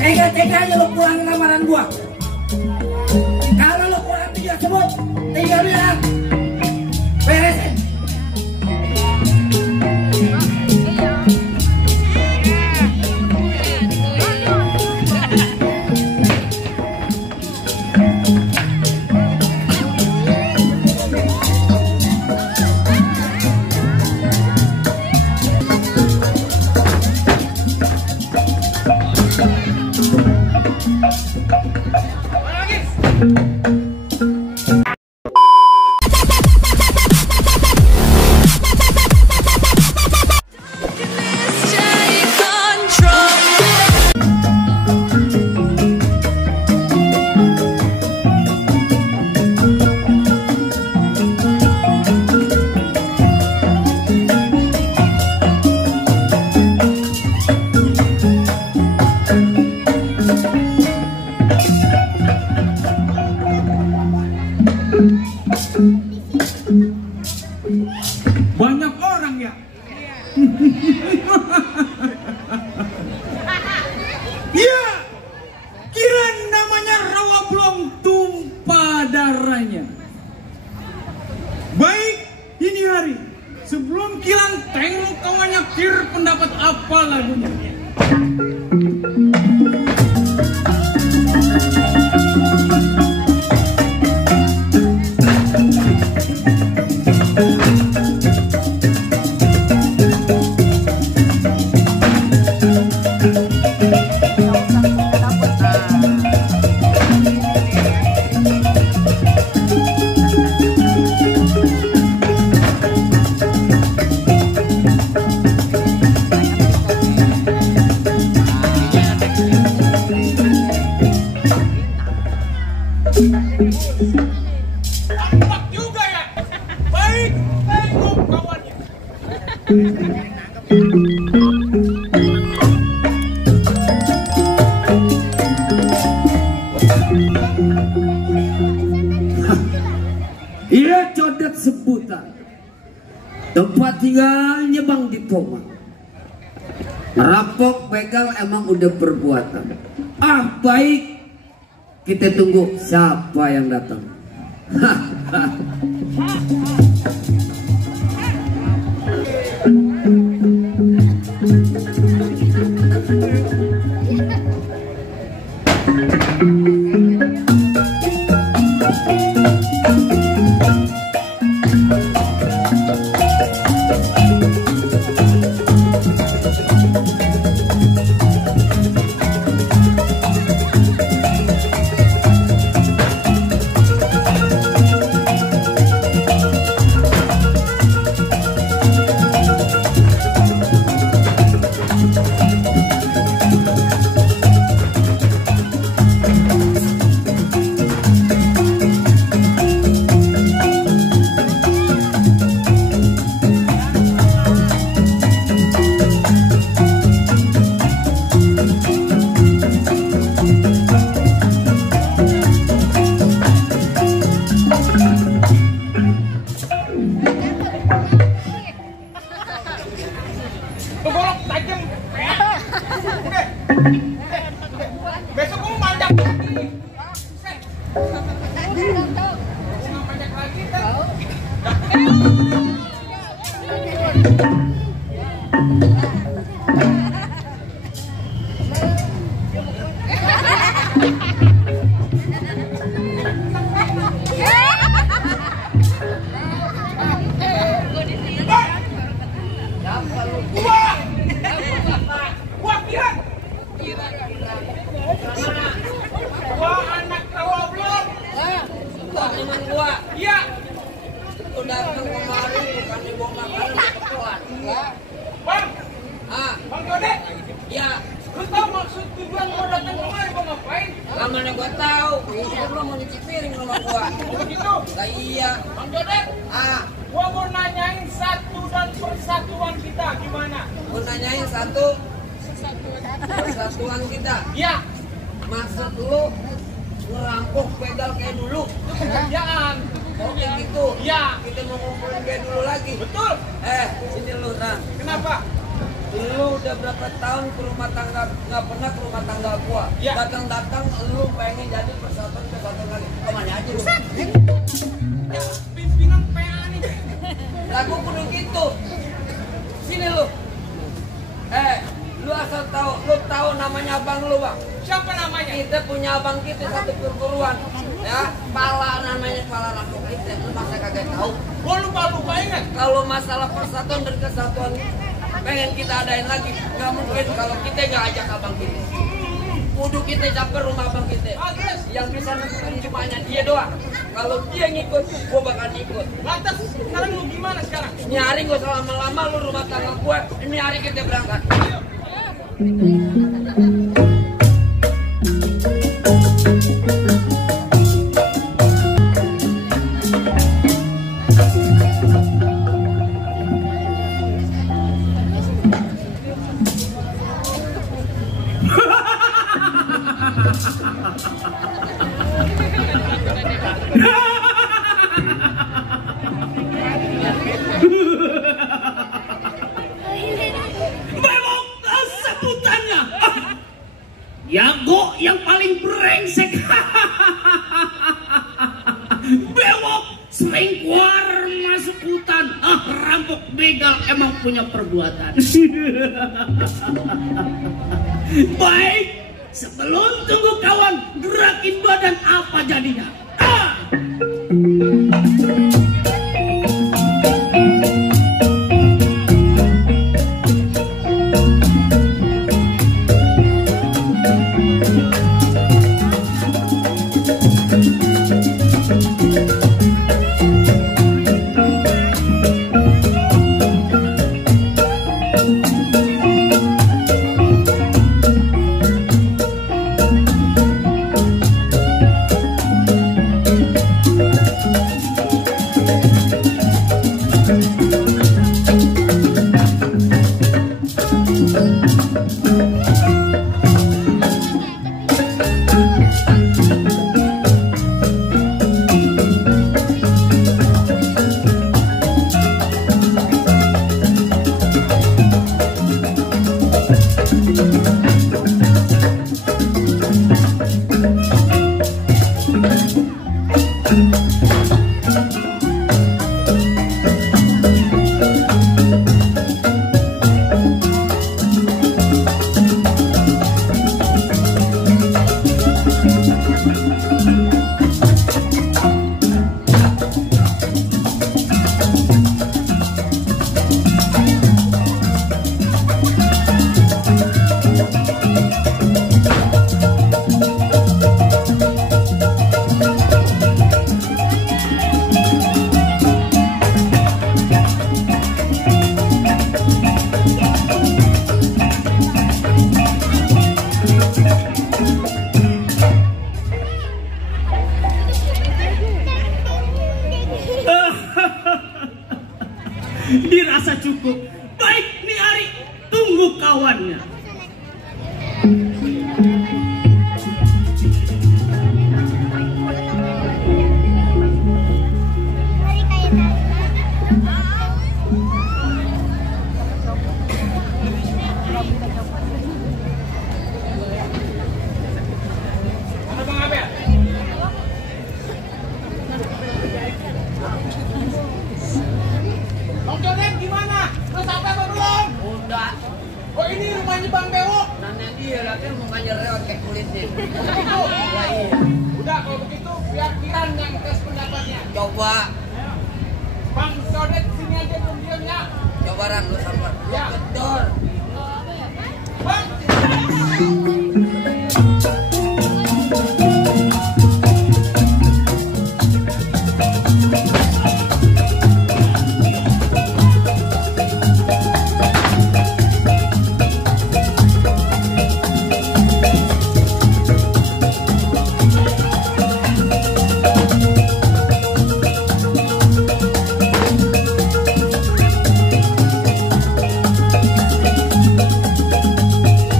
Tega-teganya lo kurangin lamaran gua. Kalau lo kurang 3 sebut, 3 bilang beresin. Banyak orang ya. Ya, kira namanya rawa belum tumpah darahnya. Baik, ini hari sebelum kilan tengok kawannya kir pendapat apa lagunya. Tampak juga ya. Baik, tengok kawannya. Ia codet sebutan. Tempat tinggalnya Bang di koma. Merampok begal emang udah perbuatan. Baik. Kita tunggu siapa yang datang. Golok tajam. Udah. Besok kamu manjak lagi. Manjak lagi kan? Wah, anak rawa belum. Teman gua, Iya. lu datang kemari bukan dibongkar keperluan. Bang, Ah, Bang Jodet. ya, Lu tahu maksud tujuan gua datang kemari mau ngapain? mana gua tahu. Lu mau nyuci piring rumah gua. Begitu. Lah iya. Bang Jodet, Ah, gua mau nanyain satu dan persatuan kita gimana? gua nanyain satu. Persatuan kita. Iya. Maksud lu ngerampok begal kayak dulu? Kerjaan. Oke gitu. Iya. Kita mau ngumpulin kayak dulu lagi. Betul. Sini lu, Ran. Kenapa? Lu udah berapa tahun ke rumah tangga, nggak pernah ke rumah tangga gua. Ya. Datang-datang lu pengen jadi persatuan lagi. Kemana aja lu? Ya, pimpinan PA nih. Lagu kudu gitu. Sini lu. Lu asal tahu, lu tahu namanya abang lu, Bang. Siapa namanya? Kita punya abang kita satu perguruan. Ya, pala namanya pala rampok kita. Lu masa kagak tahu? Gua lupa ingat. Kalau masalah persatuan dan kesatuan pengen kita adain lagi, nggak mungkin kalau kita nggak ajak abang kita. Kudu kita sampai rumah abang kita. Yang bisa nentuin cuma hanya dia doang. Kalau dia ngikut, gua bakal ikut. Lantas sekarang lu gimana sekarang? Ini hari gua selama-lama lu rumah tangga gua. Ini hari kita berangkat. Bewok sebutannya. Yago yang paling brengsek. Bewok sering keluar masuk hutan. Rampok begal emang punya perbuatan. Baik, sebelum tunggu kawan gerakin badan apa jadinya. Dirasa cukup. Baik, nih Ari, tunggu kawannya. Mana Bang Abel? Bang Jodet gimana? Udah sampai apa belum? Udah. Oh ini rumahnya Bang Bewok. Nanya dia lagi mukanya rewet kayak kulitnya. Begitu. Ya, iya. Udah kalau begitu biar Kiran yang tes pendapatnya. Coba. Bang Jodet sini aja dulu diamnya. Coba Ran, lu samper. Ya. Betul. Bang.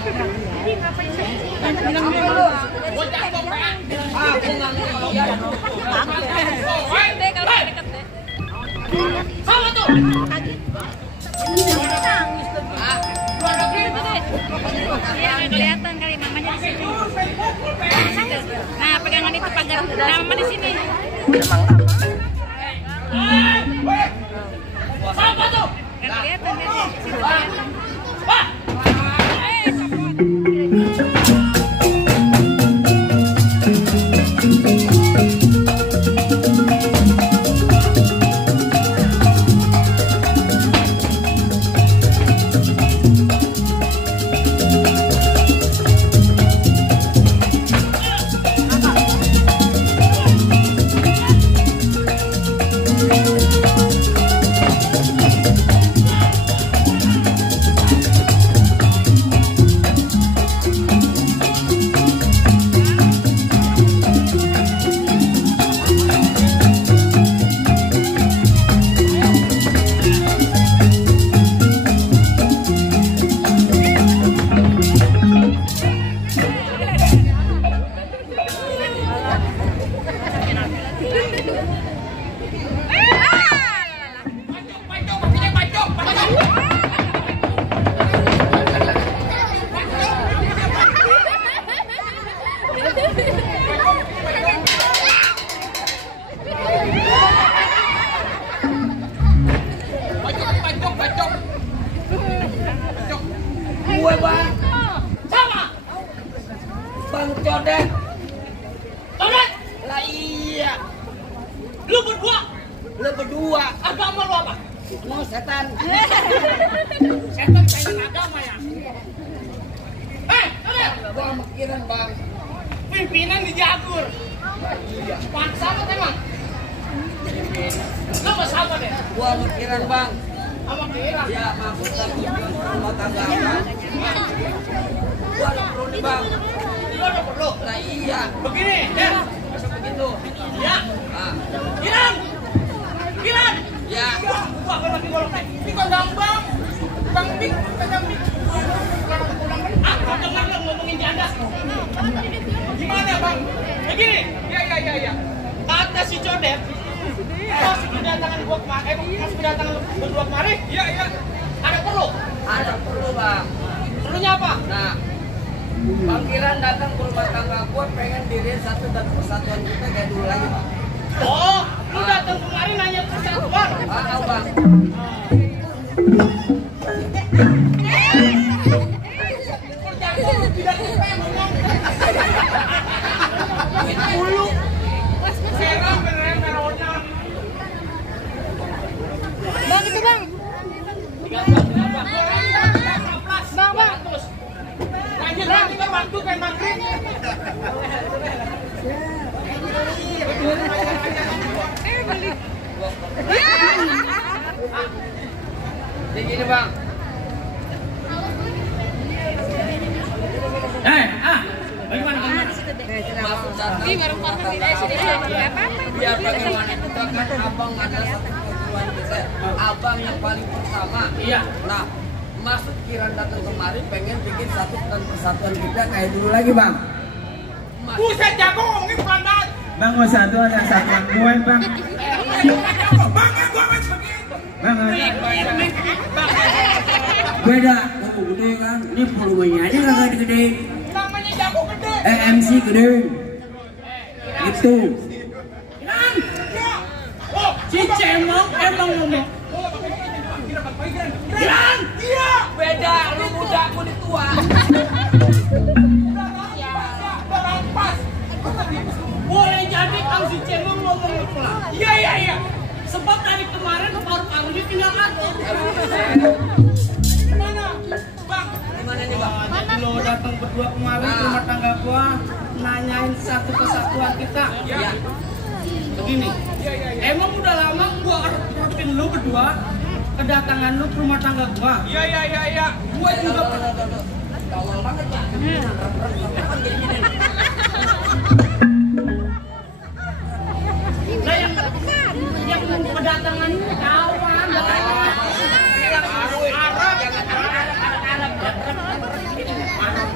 Kelihatan kali mamanya di sini. Nah, pegangan itu pagar. Nah, mama di sini. Siapa tuh? Nggak kelihatan kan? Situ kelihatan. Gue bang, sama Bang Codet. Codet, Lah iya, lu berdua lu berdua. agama lu apa? Mau setan. Setan pengen agama ya? Codet, Gua mikirin bang. pimpinan di Jagur. Iya. Paksa apa emang? Lu mau siapa deh? Gua mikirin bang. Sama kira. Ya maksudnya tujuan rumah tangga bang. Gua ada perlu nih bang. Lu ada perlu? Lah iya. Begini, ya. Masa begitu? Ya. Ah, Gilang. Gilang. ya. Gua akan lagi ngolok. Ini kok gambang. Bang Bing, Bang Bing. Aku dengar lu ngomongin janda. Gimana bang? Begini. Ya. Kata si Codet. Pas kedatangan gua kemarin, pas kedatangan lu berdua kemarin. Iya. Ada perlu. Ada perlu bang. Perlunya apa? Nah, Bang Kiran datang ke rumah tangga gua pengen diriin satu dan persatuan kita kayak dulu lagi bang. Oh, lu datang kemarin nanya persatuan. Tahu bang. Tidak sampai ngomong. Dulu. Sekarang beneran taruhnya. Bang, itu bang. 13. Bang. Lanjut nanti kan waktu kan maghrib. Jadi gini bang. Bagaimana? Maksud datang Ini baru rumah parkir di tangga sini. abang. Nggak apa-apa. Biar bagaimana kita kan abang adalah satu kesatuan kita. Abang yang paling pertama. Iya. Nah, maksud Kiran datang kemari pengen bikin satu dan persatuan kita kayak dulu lagi bang. Buset jago ngomongin pelan banget. Bang, mau satuan yang satuan gue, Bang. Bang, gua mas begitu. Bang, Beda, oh gede kan? Ini volumenya aja kagak gede. Namanya jago gede. MC gede. Gitu. Kiran. Ya. Oh, Cice emang ngomong. Kiran. Iya. Beda, lu muda aku di tua. Pas. Boleh jadi Kang si Cemong ngomong pelan. Iya. Sebab dari kemarin paru-parunya tinggal ada. Gimana? Bang. Gimana nih bang? Jadi lo datang berdua kemarin ke rumah tangga gua nanyain satu kesatuan kita. Ya. Begini. Emang udah lama gua rutin lu berdua kedatangan lu ke rumah tangga gua. Iya. Gua juga Tolong banget bang. Nah, yang kedatangan kawan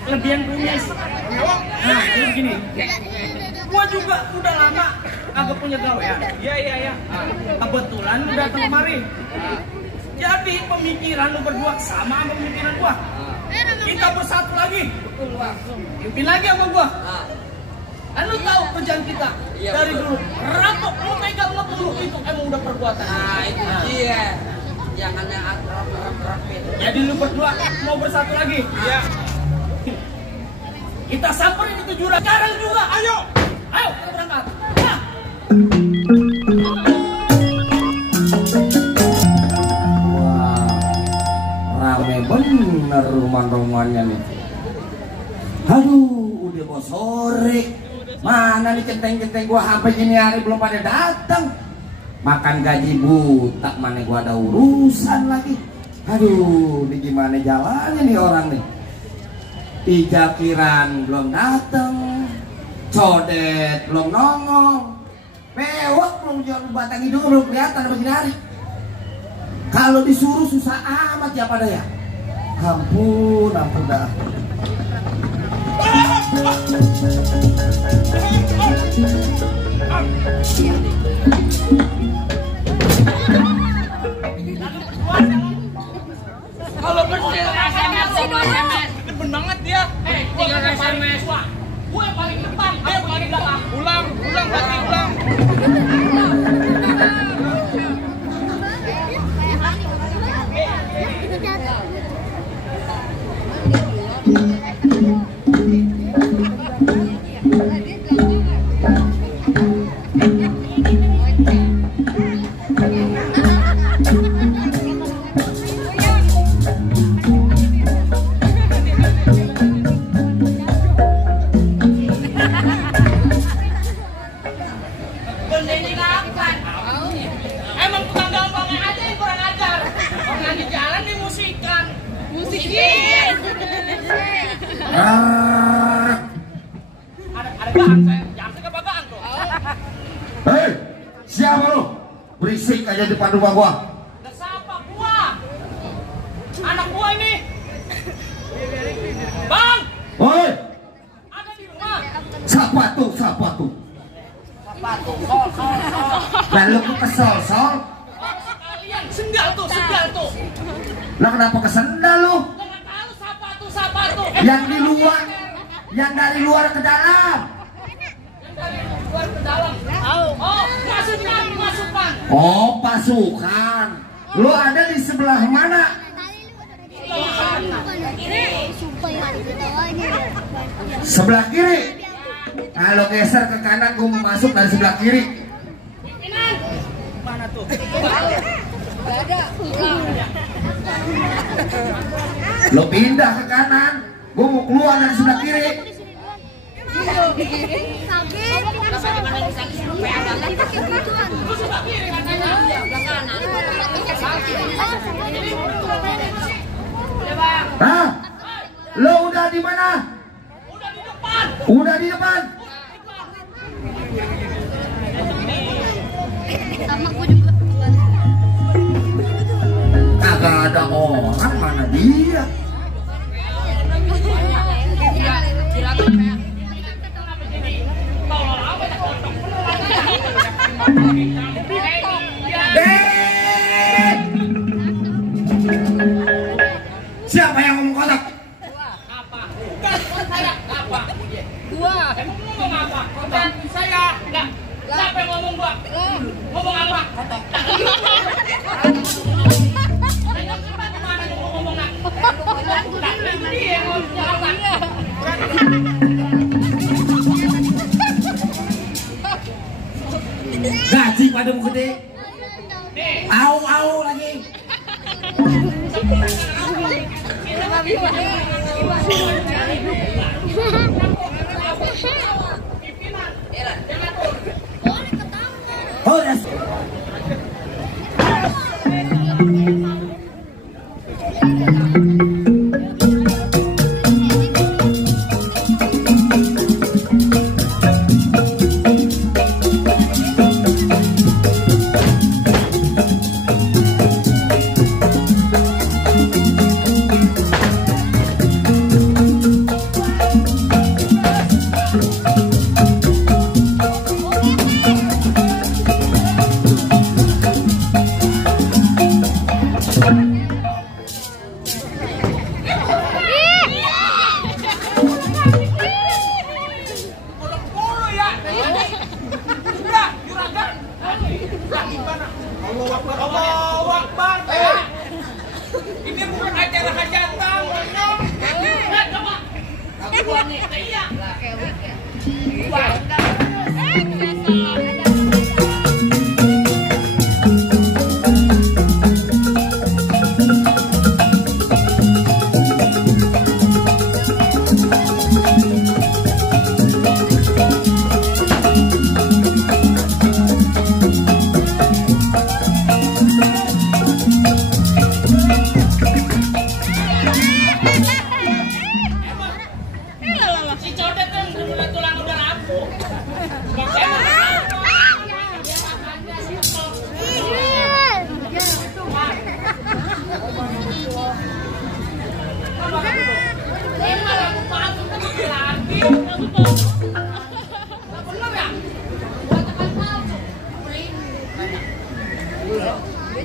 kelebihan kumis. Nah, jadi begini. Gua juga udah lama agak punya gawean. Iya. Kebetulan lu datang kemari. Jadi pemikiran lu berdua sama pemikiran gua. Kita bersatu lagi. Pimpin lagi sama gua. Kan lu tahu kerjaan kita dari dulu. Rampok, lu pegang ngebunuh itu emang udah perbuatan. Nah itu dia. Jangan yang akrab-akrabin. Jadi lu berdua mau bersatu lagi. Iya. Kita samperin itu jurang. Sekarang juga, ayo. Ayo, kita berangkat. Nah. Wah, rame bener rumah-rumahnya nih. Aduh, udah mau sore. Mana nih centeng-centeng gua sampai gini hari belum pada datang. Makan gaji buta, mana gua ada urusan lagi. Aduh, ini gimana jalannya nih orang nih. Pijakiran belum datang, codet belum nongol, pewak belum jual batangi dulu kelihatan begini hari. Kalau disuruh susah amat ya pada ya. Ampun dah. Kalau bersih SMS Demen banget dia. tinggal SMS. Gue yang paling depan, dia paling belakang. Ulang, berarti ulang. Bendeni kapan? Emang tukang gampangnya aja yang kurang ajar. Orang di jalan dimusikan. Musikin. Ada bahan saya. Jangan ke bagaan tuh. Hei, siapa lu? Berisik aja depan rumah gua. Udah siapa gua? Anak gua ini. Bang, Woi, ada di rumah. siapa tuh? Lalu lu kesel, Sol? Kalian sendal tuh. Lah kenapa kesendal lu? Jangan tahu siapa tuh. Yang di luar, yang dari luar ke dalam. Yang dari luar ke dalam. Oh, pasukan. Oh, pasukan. Lu ada di sebelah mana? Sebelah kiri. Kalau geser ke kanan, gua mau masuk dari sebelah kiri. Mana tuh? Lo pindah ke kanan, gua mau keluar dari sebelah kiri. Hah? Lo udah di mana? Udah di depan. Kagak ada orang, mana dia? Siapa yang ngomong kotak? Apa? Bukan saya. Apa? Gua. Emang ngomong apa? Bukan saya. Enggak. Siapa yang ngomong gua? Ngomong apa? Kotak. Saya cepat kemana ngomong nak? Nah, itu dia yang ngomong jawab. Gaji pada mau gede. Au lagi. Oh,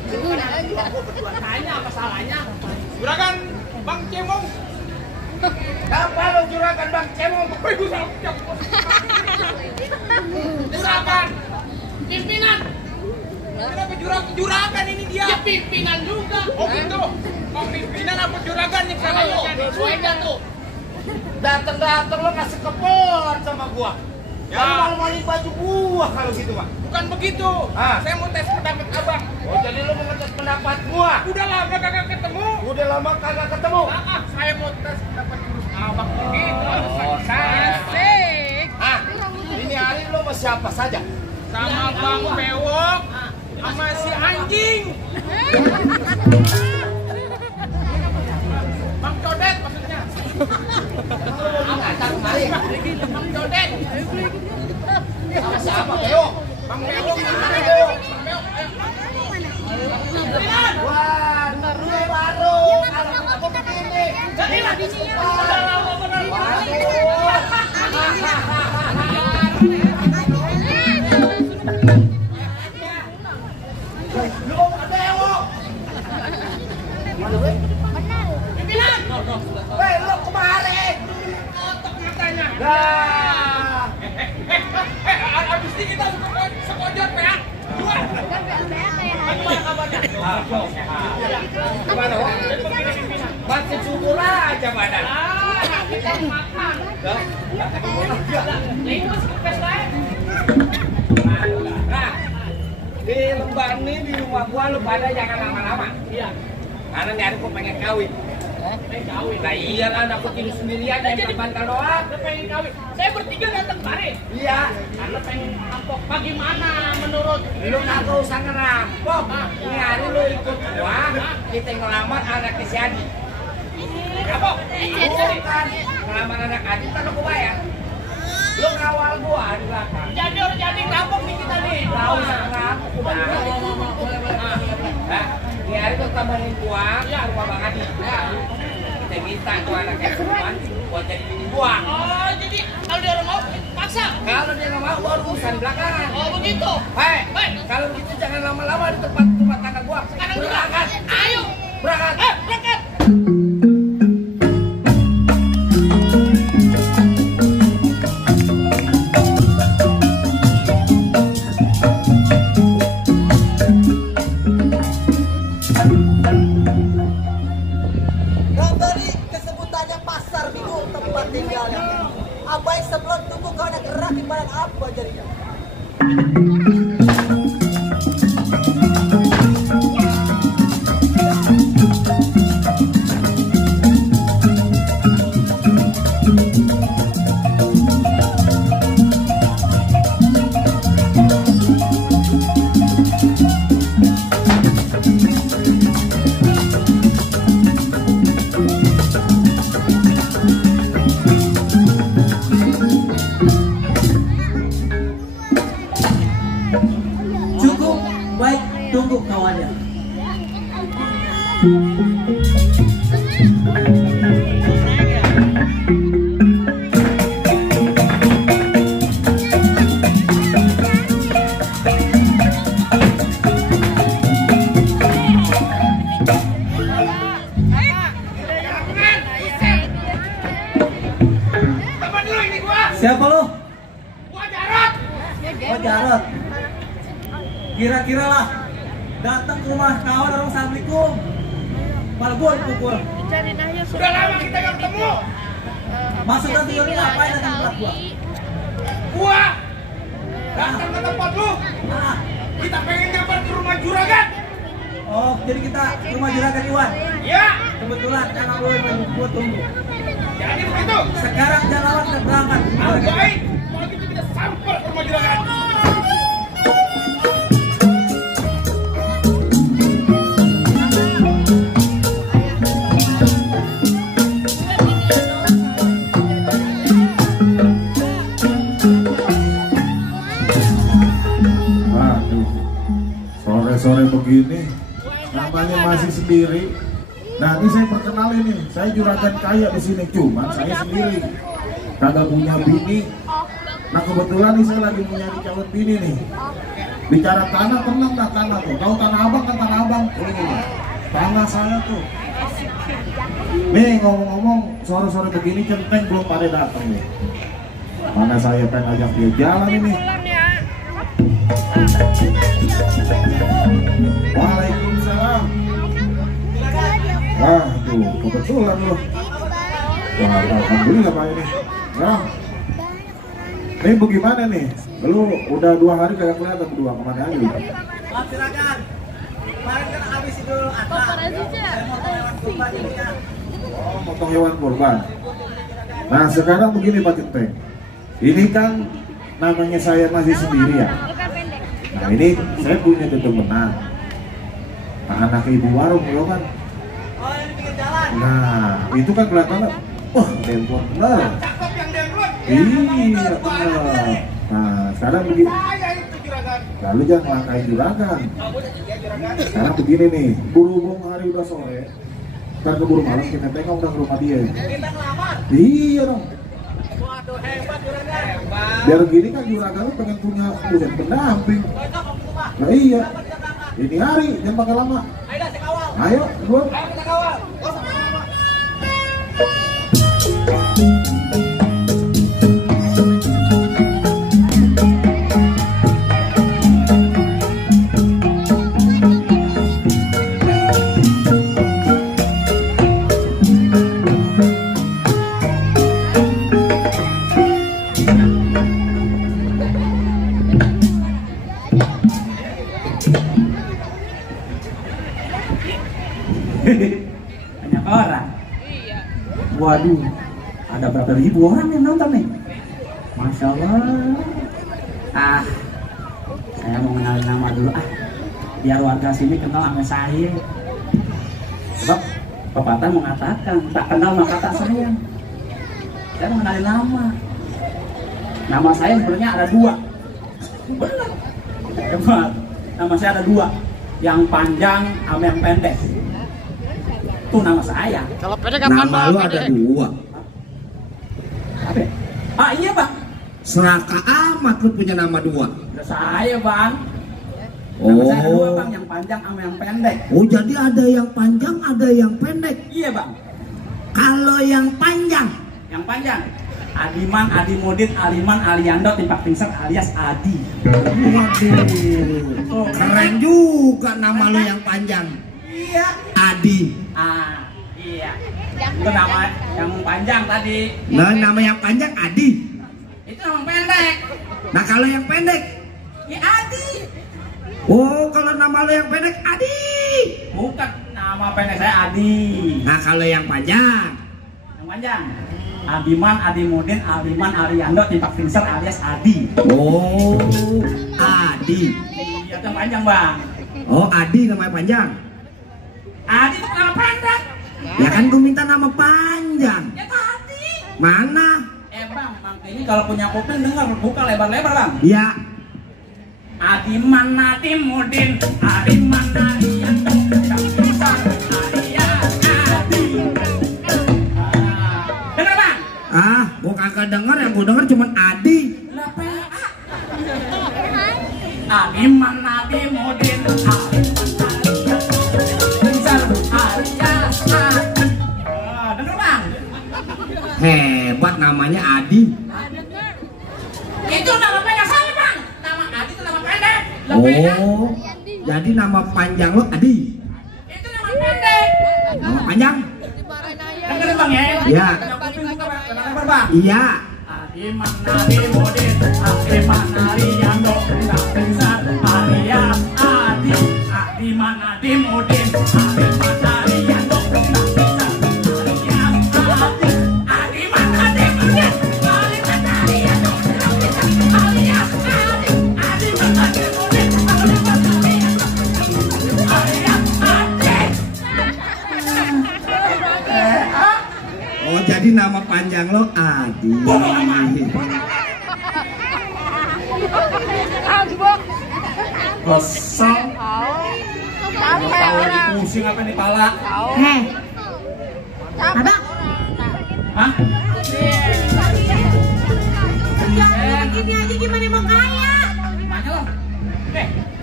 Tanya apa salahnya? Juragan Bang Cemong. Apa lo juragan Bang Cemong? Juragan pimpinan. Kenapa juragan ini dia? Ya pimpinan juga. Oh gitu. Mau pimpinan apa juragan yang salahnya? Sesuainya tuh. Datang-datang lo ngasih kepon sama gua. Ya. Lalu malu-maluin baju gua kalau gitu mah. Bukan begitu. Ah. Saya mau tes pendapat abang. Oh jadi lo mau ngetes pendapat gua? Udah lama kagak ketemu. Udah lama kagak ketemu. Saya mau tes pendapat abang begitu. Oh, Asik. Ah, ini hari lo sama siapa saja? Sama Bang Bewok, sama si anjing. Bang Codet maksudnya. Datang kemari. Bang Codet. Sama siapa, Beo? Bang Bewok. Wah, gue baru kalau ketemu begini. Jadilah di sini. Lu mau ke Beo? Pimpinan. Weh, lu kemarin. Otak matanya. Nah, Abis ini kita sekojot ya. Dua. Gimana kabarnya? gimana, Wak? Makin subur aja badan. Kita makan. Ini masih kepes lain. Nah, di Lembang nih di rumah gua lu pada jangan lama-lama. Iya. Karena nih aku pengen kawin. Kawin. Nah iya kan aku tidur sendirian dan bantal doang. Saya pengen kawin. Saya bertiga datang kemarin. Iya. Karena pengen rampok. Bagaimana menurut? Lu kagak usah ngerampok. Ini hari lu ikut gua, kita ngelamar anak si Adi. Apa? Bukan ngelamar anak Adi kan aku bayar. Lu ngawal gua di belakang. Jadi orang jadi rampok nih kita nih. Gak usah ngerampok udah. Nah, ini hari tuh tambahin gua ke rumah Bang Adi. Kita minta tuh anaknya perempuan buat jadi bini gua. Oh, jadi kalau dia mau paksa. Kalau dia nggak mau, gua urusan belakangan. Oh, begitu. Hei, kalau begitu jangan lama-lama di tempat rumah tangga gua. Sekarang juga. Berangkat. Ayo. Berangkat. Berangkat. Gambari kesebutannya pasar minggu tempat tinggalnya. Abai sebelum tunggu kau nak gerak di barang apa jadinya. Cukup baik tunggu kawannya. Teman dulu ini gua. Siapa lo? Gua Jarot. Oh Jarot. Kira-kira lah datang ke rumah kawan orang assalamualaikum. Malah gua dipukul. Sudah lama kita nggak ketemu. Maksud nanti lu ngapain datang ke tempat gua? Gua datang ke tempat lu. Ah, Kita pengen kabar ke rumah juragan. oh jadi kita ke rumah juragan Iwan. Ya. Kebetulan emang lu yang gua tunggu. Jadi begitu. Sekarang jalan kita berangkat. Baik. Kalau gitu kita sampai ke rumah juragan. Aduh, sore-sore begini, namanya masih sendiri. Nanti saya perkenalin nih, saya juragan kaya di sini, cuman saya sendiri, kagak punya bini. Nah kebetulan nih saya lagi mau nyari calon bini nih. Bicara tanah tenang dah, tanah tuh. Tahu tanah abang kan tanah abang. Tanah saya tuh. Nih ngomong-ngomong sore-sore begini centeng belum pada datang nih. Mana saya pengen ajak dia jalan ini. Waalaikumsalam. Wah tuh kebetulan loh. Wah alhamdulillah Pak ini. Ya. Ini bagaimana nih? Lu udah 2 hari kagak kelihatan berdua, kemana aja lu? Silakan. Kemarin kan habis Idul Adha. Saya motong hewan kurban ini ya. Oh, motong hewan kurban. Nah sekarang begini Pak Centeng. Ini kan namanya saya masih sendiri ya. Nah ini saya punya dedemenan. Nah, anak ibu warung ya kan. Oh ini pinggir jalan. Nah itu kan kelihatannya, wah demplon bener. Cakep yang demplon. Iya bener. Nah sekarang begini. Saya itu juragan. Lalu jangan langkain juragan. Sekarang begini nih, berhubung hari udah sore, ntar keburu malam kita tengok udah ke rumah dia. Kita ngelamar. Iya dong. Waduh hebat juragan. Hebat. Biar gini kan juragan lu pengen punya dosen pendamping. Besok mau ke rumah. Nah iya. Kita berangkat. Ini hari jangan pakai lama. Ayo dah, saya kawal. Ayo, dua. Ayo kita kawal. Gak usah lama-lama. Banyak orang. Waduh, ada berapa ribu orang yang nonton nih? Masya Allah. Saya mau kenalin nama dulu biar warga sini kenal sama saya. Sebab pepatah mengatakan tak kenal maka tak sayang. Saya mau kenalin nama. Nama saya sebenarnya ada 2. Benar. Hebat. Nama saya ada 2. Yang panjang sama yang pendek. Itu nama saya. Kalau pendek nama lu ada 2. Apa? Iya bang. Seraka amat lu punya nama 2. Udah saya bang. Nama saya ada 2 bang, yang panjang sama yang pendek. Oh jadi ada yang panjang, ada yang pendek. Iya bang. Kalau yang panjang, Adiman, Adimudin, Aliman, Aliando, Timpak Pingser alias Adi. waduh, keren juga nama lu yang panjang. Iya. Adi. Iya. Itu nama yang panjang tadi. Nah nama yang panjang Adi. Itu nama pendek. Nah kalau yang pendek, Ya Adi. oh kalau nama lu yang pendek Adi. Bukan, nama pendek saya Adi. Nah kalau yang panjang, Yang panjang. Adiman, Adimudin, Aliman, Aliando, Timpak Pingser alias Adi. oh Adi. Iya, itu yang panjang bang. Oh Adi namanya panjang. Adi itu nama pendek. Ya kan gue minta nama panjang. Ya tadi. Mana? Bang, ini kalau punya kuping dengar, buka lebar-lebar bang. Ya. Adiman, Adimudin, Aliman, Aliando, Timpak Pingser alias Adi. Bener bang? Gue kagak denger, yang gue denger cuma Adi. Lah PA. Adiman, Adimudin, Aliman, Pingser alias Adi. Denger bang? Hebat namanya Adi. Itu nama pendek saya bang. Nama Adi itu nama pendek. Lah PA. Oh, jadi nama panjang lo Adi. Itu nama pendek. Nama panjang? Dengar bang ya? Iya. Lebar bang. Iya. Adiman, Adimudin, Aliman, Aliando, Timpak Pingser alias Adi. Adiman, Adimudin, Aliman, Aliando, Timpak Pingser alias Adi. Adiman, Adimudin, Aliman, Aliando, Timpak Pingser alias Adi. Adiman, Adimudin, Aliman, Aliando, alias Adi. Oh, jadi nama panjang lo Adi. Kosong. Tahu lagi pusing apa nih pala? Abang. Hah? Gini aja gimana mau kaya? Gimana lo?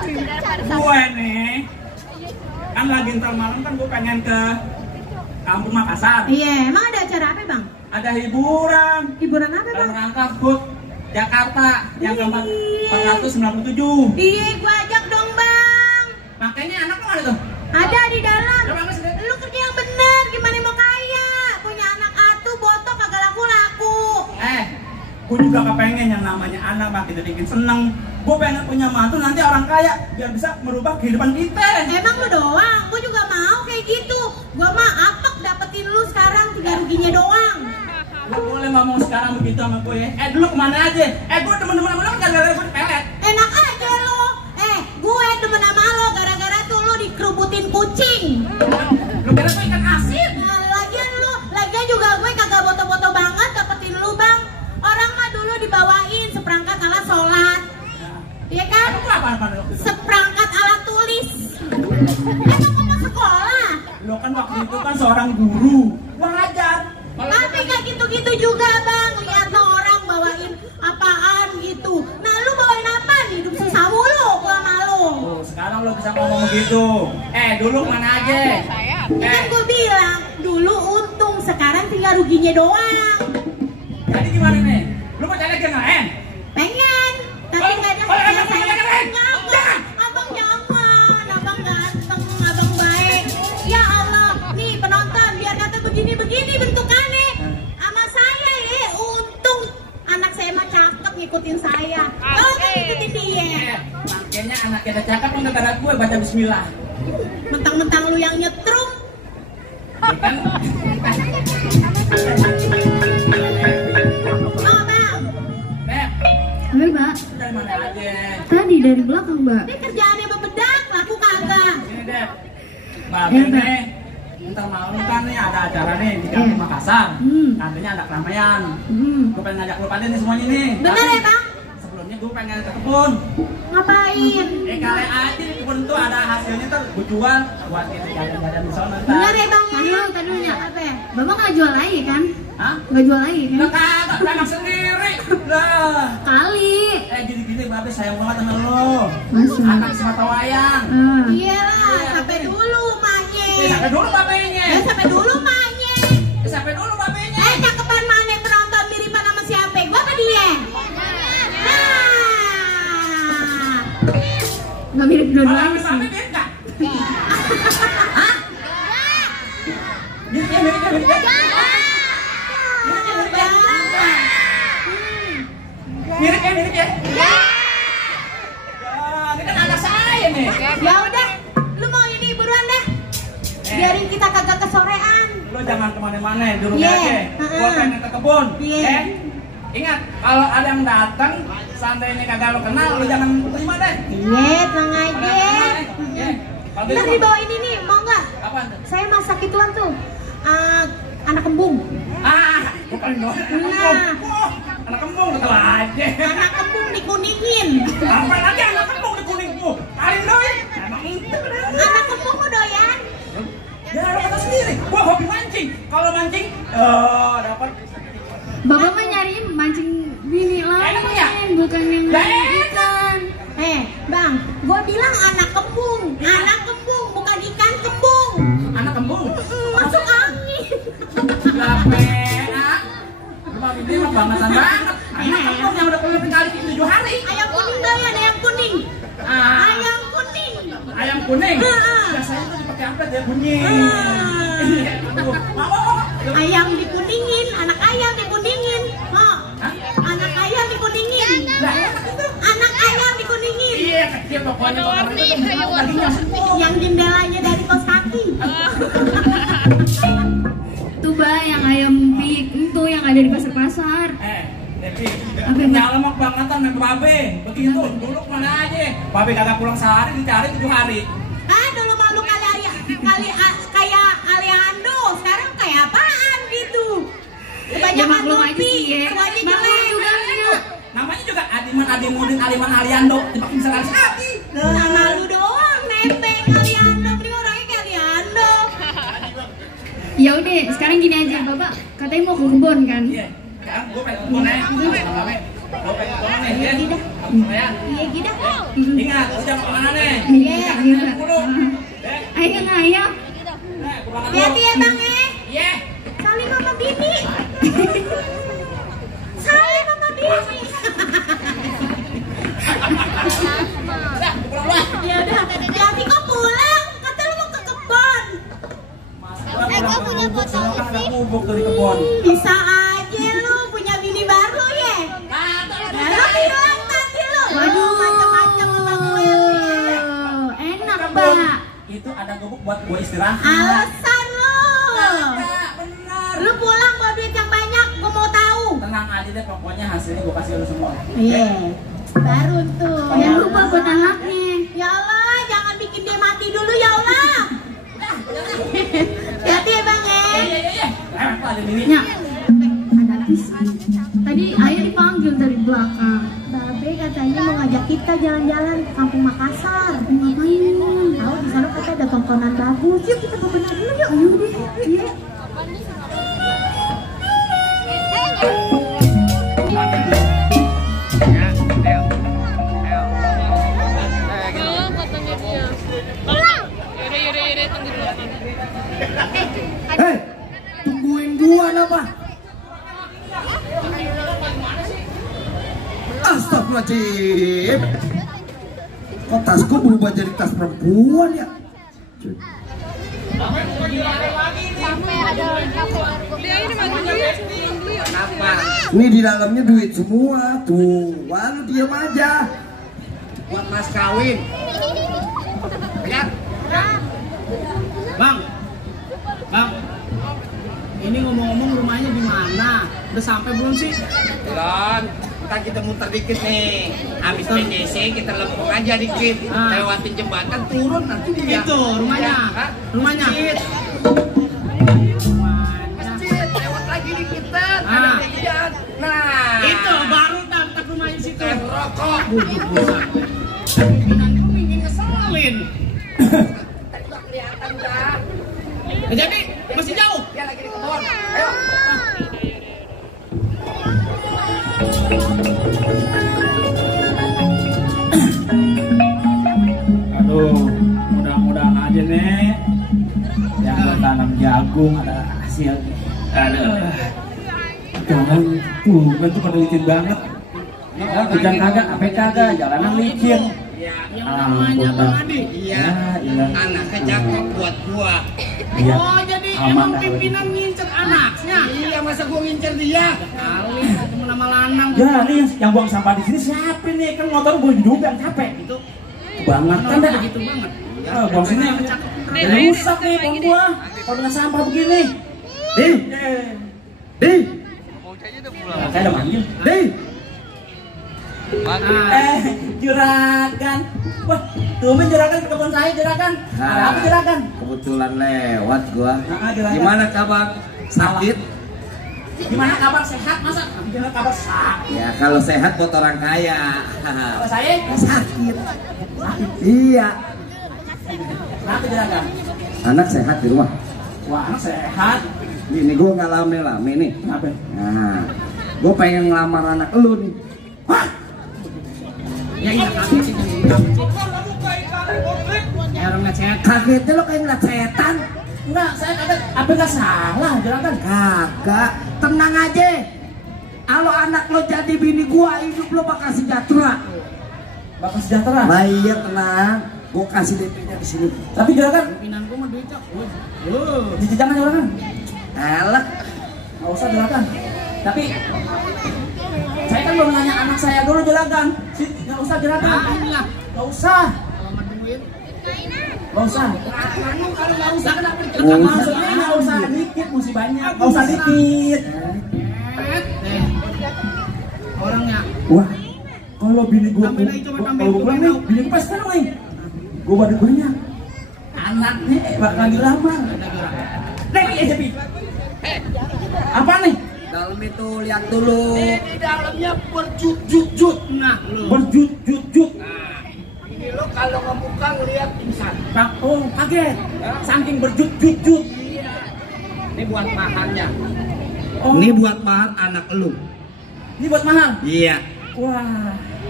Gue nih kan lagi ntar malam kan gue pengen ke Kampung Makassar. Iya, emang ada acara apa bang? Ada hiburan. Hiburan apa bang? Dalam rangka HUT Jakarta yang ke-497. Iya, gue ajak dong bang. Makanya anak lo ada tuh? Ada di dalam. Coba nggak sih? Lu kerja yang bener, gimana mau kaya? Punya anak atuh, botok kagak laku-laku. Gue juga kepengen yang namanya anak makin bikin seneng. Gue pengen punya mantu nanti orang kaya biar bisa merubah kehidupan kita. Emang lu doang? Gue juga mau kayak gitu. Gue mah apek dapetin lu sekarang, tinggal ruginya doang. Lu boleh ngomong sekarang begitu sama gue ya? Dulu kemana aja? Gue temen-temen sama lu kan gara-gara gue dipelet. Enak aja lo. Gue demen sama lo gara-gara tuh lo dikerubutin kucing. Lu kira gue ikan asin? Lagian juga gue kagak boto-boto banget dapetin lu bang. Orang mah dulu dibawain seperangkat alat sholat. Iya kan? Seperangkat alat tulis. Emang kamu sekolah? Lo kan waktu itu kan seorang guru. Gue ngajar. Tapi gak gitu-gitu juga bang. Lihat no orang bawain apaan gitu. Nah lu bawain apa? Hidup susah mulu gua malu. Sekarang lo bisa ngomong begitu. Dulu mana aja? Kan gue bilang dulu untung, sekarang tinggal ruginya doang. Jadi gimana nih? Lu mau cari lagi yang lain? Pengen, tapi nggak ada. Abang jangan, abang ganteng, abang baik. Ya Allah, nih penonton biar kata begini-begini bentukannya. Sama saya ya, untung anak saya mah cakep ngikutin saya. Kalau kan ngikutin dia. Makanya anak kita cakep kan gara-gara gue baca bismillah. Mentang-mentang lu yang nyetrum. Kan? Halo mbak. Dari mana aja? Tadi dari belakang mbak. Ini kerjaannya bebedak, laku kagak. Sini deh. Mbak Bene, ntar malam kan nih ada acara nih di Kampung Makassar. Nantinya ada keramaian. Gue pengen ngajak lu pada nih semuanya nih. Bener ya bang? Sebelumnya gue pengen ke kebun. Ngapain? Kali aja di kebun tuh ada hasilnya tuh gue jual buat kita jajan-jajan di sana. Bener ya bang? Tadi dulu ya. Bapak nggak jual lagi kan? Hah? Nggak jual lagi kan? Nggak kagak, tanam sendiri. Lah. Kali. Gini-gini babe sayang banget sama lo. Masa? Anak semata wayang. Iya lah, sampai dulu maknya. Sampai dulu babenya. Sampai dulu maknya. Sampai dulu babenya. Cakepan mana penonton miripan sama siapa? Gua apa dia? Nggak mirip dua-duanya sih. Babe mirip nggak? Hah? Miripnya. Mirip ya? Ya. Ini kan anak saya nih. Ya udah, lu mau ini buruan dah. Biarin kita kagak kesorean. Lu jangan kemana-mana, di rumah aja. Gua pengen ke kebun. Ingat, kalau ada yang datang, seandainya kagak lo kenal, lu jangan terima deh. Iya, tenang aja. Ntar dibawa ini nih, mau nggak? Apaan tuh? Saya masak ituan tuh, anak kembung. Bukan dong. Anak kembung betul aja. Anak kembung dikuningin. Apa lagi anak kembung dikuning bu? Kalian doyan? Emang itu bener. Anak kembung mau doyan? Ya lo kata sendiri. Gua hobi mancing. Kalau mancing, dapat. Bapak mah nyariin mancing bini lain, bukan yang ikan. Bang, gua bilang anak kembung. Anak kembung, bukan ikan kembung. Anak kembung? Masuk angin. Ini mah bangetan banget. Anak kembung yang udah pelipin kali 7 hari. Ayam kuning doyan, ayam kuning. Ayam kuning. Ayam kuning? Biasanya tuh dipakai apa dia kuning. Ayam dikuningin, anak ayam dikuningin. Anak ayam dikuningin. Anak ayam dikuningin. Iya, kecil pokoknya yang jendelanya dari kos kaki. Tuh bah, yang ayam pik itu yang ada di pasar-pasar. Devi, nyalamak bangetan sama babe. Begitu, dulu kemana aja? Babe kagak pulang sehari, dicari 7 hari. Dulu malu kayak Aliando, sekarang kayak apaan gitu? Kebanyakan ngopi, wajib juga. Namanya juga Adimudin Aliman Aliando. Dipakai misalnya sekali. Nama lu doang, nebeng Aliando. Mending orangnya kayak Aliando. Ya udah, sekarang gini aja, Bapak. Katanya mau ke kebun kan? Iya. Sekarang gue pengen kebun aja. Gue pengen kebun nih. Ya. Iya gitu. Ingat, sudah mau kemana nih? Iya, iya. Dulu. Ayo, ayo. Hati-hati ya Bang Iya. Salim sama Bibi. Salim sama Bibi. Ya udah, hati-hati kok pulang. Kata lu mau ke kebon. Gua punya foto ada bubuk dari kebon. Bisa aja lu punya bini baru ya. Ya lu bilang tadi lu. Waduh, macam-macam lu Bang Well. Enak, Mbak. Itu ada gubuk buat gua istirahat. Alasan lu. Benar. Lu pulang bawa duit yang banyak, gua mau tahu. Tenang aja deh, pokoknya hasilnya gua kasih lu semua. Iya. Baru tuh. Jangan lupa buat anaknya. Ya Allah, jangan bikin dia mati dulu ya Allah. Hati-hati ya Bang Apa ada ini? Nya, ada pisang. Tadi ayah dipanggil dari belakang. Babe katanya mau ngajak kita jalan-jalan ke Kampung Makassar. Ngapain? Tahu di sana katanya ada tontonan bagus. Yuk kita tontonan dulu yuk. Ayo deh. Iya. Hei, tungguin gua apa? Astagfirullahaladzim. Kok tasku berubah jadi tas perempuan ya? Ini di dalamnya duit semua tuh. Wah, lu diam aja. Buat mas kawin. Lihat. Bang, ini ngomong-ngomong rumahnya di mana? Udah sampai belum sih? Belum. Ntar kita muter dikit nih. Habis PJC kita lempung aja dikit. Lewatin jembatan turun nanti dia. Itu rumahnya. Hah? Rumahnya. Masjid. Lewat lagi dikit Tat. Ada jajan. Nah. Itu baru tak rumahnya situ. Rokok. Tapi pinangku ingin ngeselin. Tadi gak kelihatan dah. Jadi masih jauh. Dia lagi di kebun. Ayo. Aduh, mudah-mudahan aja nih yang gua tanam jagung ada hasil. Aduh, jangan tuh, kan tuh pada licin banget. Hujan kagak, apa kagak, jalanan licin. Yang namanya Bang Adi. Iya. Anaknya cakep buat gua. Iya. Oh jadi Aman emang dah, pimpinan ngincer anaknya. Iya, masa gua ngincer dia? Kali cuma nama lanang. Ya, nih yang buang sampah di sini siapa nih? Kan motor gue juga yang capek. Itu Banget kan dah. begitu banget. Ah, buang sini. Jadi rusak nih pohon gua. Kalau dengan sampah begini. Di, di, Nah, saya udah manggil. di. Juragan. Wah, tuh juragan ke kebun saya juragan. Ada apa juragan? Kebetulan lewat gua. Juragan. Gimana kabar? Sakit? Gimana kabar sehat masa? Gimana kabar sakit? Ya kalau sehat buat orang kaya. Kalau saya Sakit. Iya. kenapa juragan? Anak sehat di rumah. Wah, anak sehat. Ini gue ngalame nih. Kenapa? Nah, gue pengen ngelamar anak lu nih. Hah? Ya iya kaget sih. Ya orang ngechat. Kagetnya lo kayak ngeliat setan. Enggak, saya kagak. Apa enggak salah juragan? Kagak. Tenang aja. Kalau anak lo jadi bini gua, hidup lo bakal sejahtera. Bakal sejahtera. Bayar tenang. Gue kasih DP-nya di sini. Tapi juragan, Pimpinanku mah duit cok. di jangan juragan. Elek. Nggak usah juragan. Tapi saya kan belum nanya anak saya dulu juragan. Nggak usah juragan. Lah, Nggak usah. kalau mah duit. Nggak usah. Kalau nggak usah kenapa Nggak dicekam? usah. Maksudnya nggak usah dikit, mesti banyak. Nggak usah dikit. Orangnya. Wah, kalau bini gue, Tambah lagi, coba tambahin, kalau gue coba nih, tambahin. bini gue pasti nih. Gue baru banyak. Anaknya bakal dilamar. Nih, aja pi. Apa nih? Dalam itu lihat dulu. Di dalamnya berjut-jut-jut. Nah, lu. Berjut-jut-jut. Ini lo kalau ngebuka ngeliat pingsan. Oh, kaget. Saking berjut-jut-jut. Ini buat maharnya. Oh, Ini buat mahar anak lu. ini buat mahal. Iya. Wah,